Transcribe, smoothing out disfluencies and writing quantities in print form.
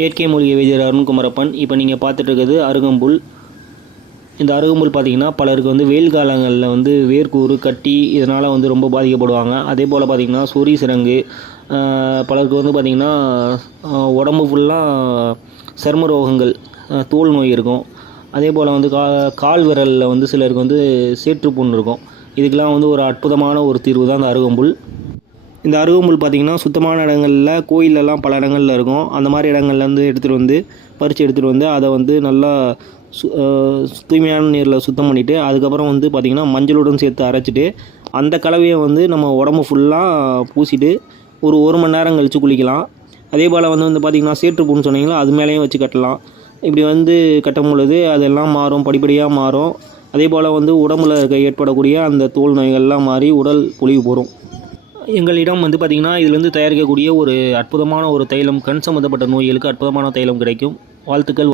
இயற்கை மூலிகை வைத்தியர் அருண்குமரப்பன். இப்போ நீங்கள் பார்த்துட்டு இருக்கிறது அருகம்புல். இந்த அருகம்புல் பார்த்திங்கன்னா பலருக்கு வந்து வெயில் காலங்களில் வந்து வேர்க்கூறு கட்டி இதனால் வந்து ரொம்ப பாதிக்கப்படுவாங்க. அதே போல் பார்த்திங்கன்னா சொறி சிரங்கு, பலருக்கு வந்து பார்த்திங்கன்னா உடம்பு ஃபுல்லாக சரும ரோகங்கள், தோல் நோய் இருக்கும். அதே போல் வந்து கால் விரலில் வந்து சிலருக்கு வந்து சேற்றுப்புண் இருக்கும். இதுக்கெலாம் வந்து ஒரு அற்புதமான ஒரு தீர்வு தான் இந்த அருகம்புல். இந்த அருகம்புல் பார்த்திங்கன்னா சுத்தமான இடங்களில், கோயிலெல்லாம் பல இடங்களில் இருக்கும். அந்த மாதிரி இடங்கள்லேருந்து எடுத்துகிட்டு வந்து பறித்து எடுத்துகிட்டு வந்து அதை வந்து நல்லா தூய்மையான நீரில் சுத்தம் பண்ணிவிட்டு அதுக்கப்புறம் வந்து பார்த்திங்கன்னா மஞ்சளுடன் சேர்த்து அரைச்சிட்டு அந்த கலவையை வந்து நம்ம உடம்பு ஃபுல்லாக பூசிட்டு ஒரு மணி நேரம் கழித்து குளிக்கலாம். அதே போல் வந்து பார்த்திங்கன்னா சேற்றுப்புண்ணு சொன்னீங்களா, அது மேலேயும் வச்சு கட்டலாம். இப்படி வந்து கட்டும் பொழுது அதெல்லாம் மாறும், படிப்படியாக மாறும். அதே போல் வந்து உடம்புல ஏற்படக்கூடிய அந்த தோல் நோய்கள்லாம் மாறி உடல் பொலிவு பெறும். எங்களிடம் வந்து பார்த்திங்கன்னா இதிலேருந்து தயாரிக்கக்கூடிய ஒரு அற்புதமான ஒரு தைலம், கண் சம்மந்தப்பட்ட நோய்களுக்கு அற்புதமான தைலம் கிடைக்கும். வாழ்த்துக்கள்.